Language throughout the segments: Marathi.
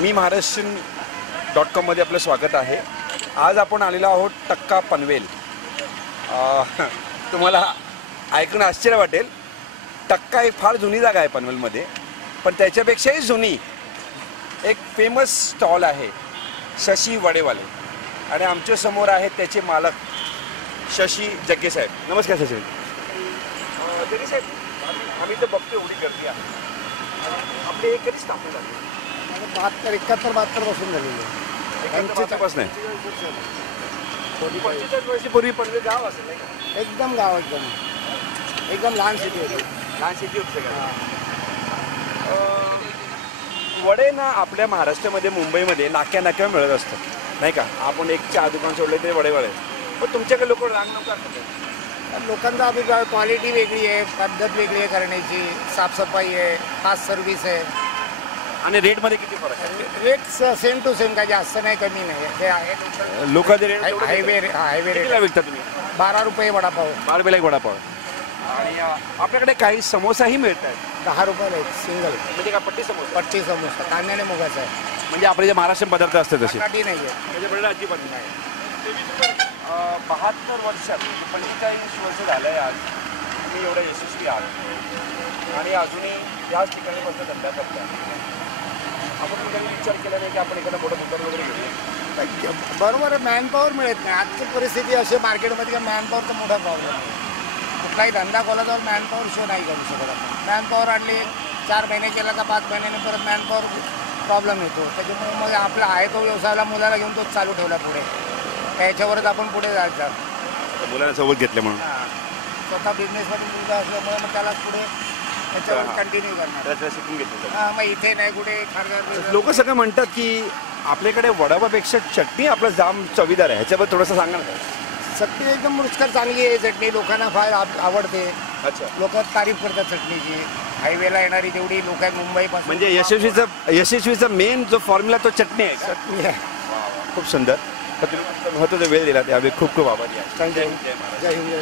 मी महाराष्ट्रीयन.com आपलं स्वागत आहे। आज आपण आलेलो आहोत टक्का पनवेल। तुम्हाला ऐकून आश्चर्य वाटेल, टक्का एक फार जुनी जागा आहे पनवेलमध्ये, पण त्याच्यापेक्षाही जुनी एक फेमस स्टॉल आहे शशी वडेवाले, आणि आमच्या समोर आहेत त्याचे मालक शशी जग्गे साहेब। नमस्कार शशी जग्गे साहेब, आम्ही तर बघतो एवढी गर्दी आहे, आपले कधी स्थापना झाली? 71 पासून झालेली आहे। 45 पासून वर्षापूर्वी पनवेल गाव असेल नाही का? एकदम गाव एकदम लहान सिटी होती। लहान सिटी होते का? वडे ना आपल्या महाराष्ट्रामध्ये मुंबईमध्ये नाक्या नाक्यावर मिळत असतं नाही का? आपण एक चहा दुकान सोडले ते वडे वडे, पण तुमच्याकडे लोक रांग नका करतात। लोकांचा अभिप्राय क्वालिटी वेगळी आहे, पद्धत वेगळी आहे करण्याची, साफसफाई आहे, फास्ट सर्व्हिस आहे, आणि रेटमध्ये किती फरक आहे? रेट सेम टू सेम, काय जास्त नाही कमी नाही हे आहे। लोकांचे रेट हायवे रेटला रेट विकता तुम्ही? 12 रुपये वडापाव, 12 रुपयाला एक वडापाव, आणि आपल्याकडे काही समोसाही मिळतात 10 रुपयाला एक सिंगल, म्हणजे का पट्टी समोसा? पट्टी समोसा कांद्याने मुगाचा आहे, म्हणजे आपले जे महाराष्ट्रीयन पदार्थ असतात तसे काठी नाही आहे त्याच्याकडे अजिबात नाही। 72 वर्षात 45 वर्ष झालं आहे आज आम्ही एवढं यशस्वी आहोत, आणि अजूनही याच ठिकाणी फक्त धंदा करतात। आपण कधी विचार केला नाही की आपण एखादा मोठं दुकान वगैरे घेऊया? बरोबर आहे, मॅनपॉवर मिळत नाही आजची परिस्थिती अशी मार्केटमध्ये, का मॅनपॉवरचा मोठा प्रॉब्लेम आहे। कुठलाही धंदा खोलाच्यावर मॅनपॉवर शो नाही करू शकत आपण। मॅनपॉवर आणली 4 महिने केला का 5 महिन्याने परत मॅनपॉवर प्रॉब्लेम येतो, त्याच्यामुळे मग आपला आहे तो व्यवसायाला मुलाला घेऊन तोच चालू ठेवला पुढे, त्याच्यावरच आपण पुढे जायचं। मुलांना सोबत घेतले म्हणून स्वतः बिझनेसमध्ये मुलगा असल्यामुळे मग त्याला पुढे त्याच्यावर कंटिन्यू करणार, शिकून घेतलं। मग इथे नाही कुठे लोक सगळं म्हणतात की आपल्याकडे वडापापेक्षा चटणी आपलं जाम चवीदार आहे, ह्याच्याबद्दल थोडंसं सांगा ना। चटणी एकदम रुचकर चांगली आहे, चटणी लोकांना फार आवडते। अच्छा, लोक तारीफ करतात चटणीची। हायवेला येणारी जेवढी लोक आहेत मुंबईपासून, म्हणजे यशस्वीचा मेन जो फॉर्म्युला तो चटणी आहे। चटणी आहे। खूप सुंदर, तुम्ही महत्त्वाचा वेळ दिला त्यावेळी खूप खूप आभारी आहे। जय हिंद।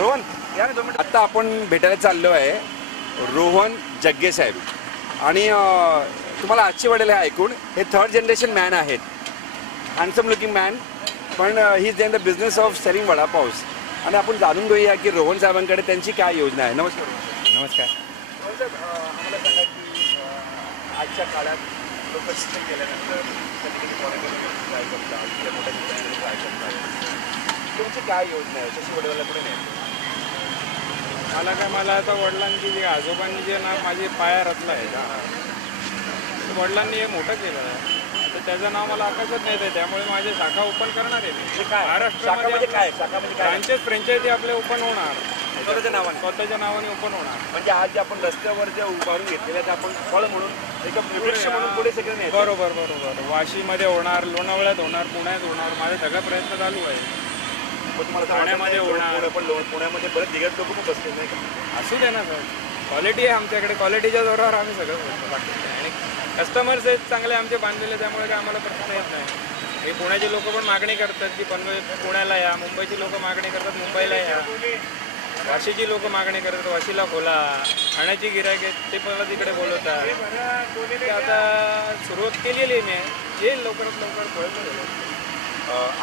रोहन या ना 2 मिनिट। आता आपण भेटायला चाललो आहे रोहन जग्गे साहेब, आणि तुम्हाला आजचे वडील हे ऐकून हे 3rd जनरेशन मॅन आहेत, हँडसम लुकिंग मॅन, पण he is in the business of selling vada pavs, आणि आपण जाणून घेऊया की रोहन साहेबांकडे त्यांची काय योजना आहे। नमस्कार। नमस्कार। रोहन साहेब, आम्हाला सांगा की आजच्या काळात लोक शिक्षण केल्यानंतर कधी कधी ट्राय करतात, मोठ्या ठिकाणी ट्राय करतात, तुमची काय योजना आहे जशी वडिलांना पुढे नाही? मला आता वडिलांची जे आजोबांनी जे नाव माझे पाया रचलं आहे का, वडिलांनी हे मोठं केलं आहे, तर त्याचं नाव मला आकाशात नाही आहे, त्यामुळे माझे शाखा ओपन करणार आहे मी। महाराष्ट्रामध्ये काय फ्रँचायझी आपले ओपन होणार, स्वतःच्या नावाने ओपन होणार। म्हणजे आज जे आपण रस्त्यावर जे उभारून घेतलेले आहेत आपण फळ म्हणून एक वृक्ष म्हणून पुढे सगळे नाही? बरोबर। वाशीमध्ये होणार, लोणावळ्यात होणार, पुण्यात होणार, माझे सगळे प्रयत्न चालू आहे। ठाण्यामध्ये होणार, पण पुण्यामध्ये बरेच दिग्गज लोक खूप असतील नाही का? असू दे ना सर, क्वालिटी आहे आमच्याकडे, क्वालिटीच्या जोरावर आम्ही सगळं करतो, आणि कस्टमर्स आहेत चांगले आमचे बांधलेले, त्यामुळे काय आम्हाला प्रश्न येत नाही। हे पुण्याचे लोक पण मागणी करतात की पुण्याला या, मुंबईची लोक मागणी करतात मुंबईला या, वाशीची लोक मागणी करतात वाशीला खोला, ठाण्याची गिऱ्हाईक आहेत ते मला तिकडे बोलवतात। ते आता सुरुवात केलेली मी, येईल लवकरात लवकर कळतं।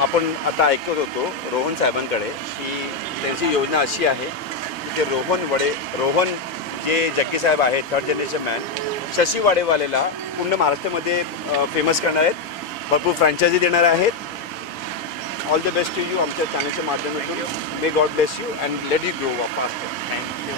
आपण आता ऐकत होतो रोहन साहेबांकडे की त्यांची योजना अशी आहे की ते रोहन जे जग्गे साहेब आहेत 3rd जनरेशन मॅन, शशी वडेवालेला पूर्ण महाराष्ट्रामध्ये फेमस करणार आहेत, भरपूर फ्रँचायझी देणार आहेत। All the best to you आमच्या चॅनलच्या माध्यमातून। May God bless you and let you grow fast. Thank you.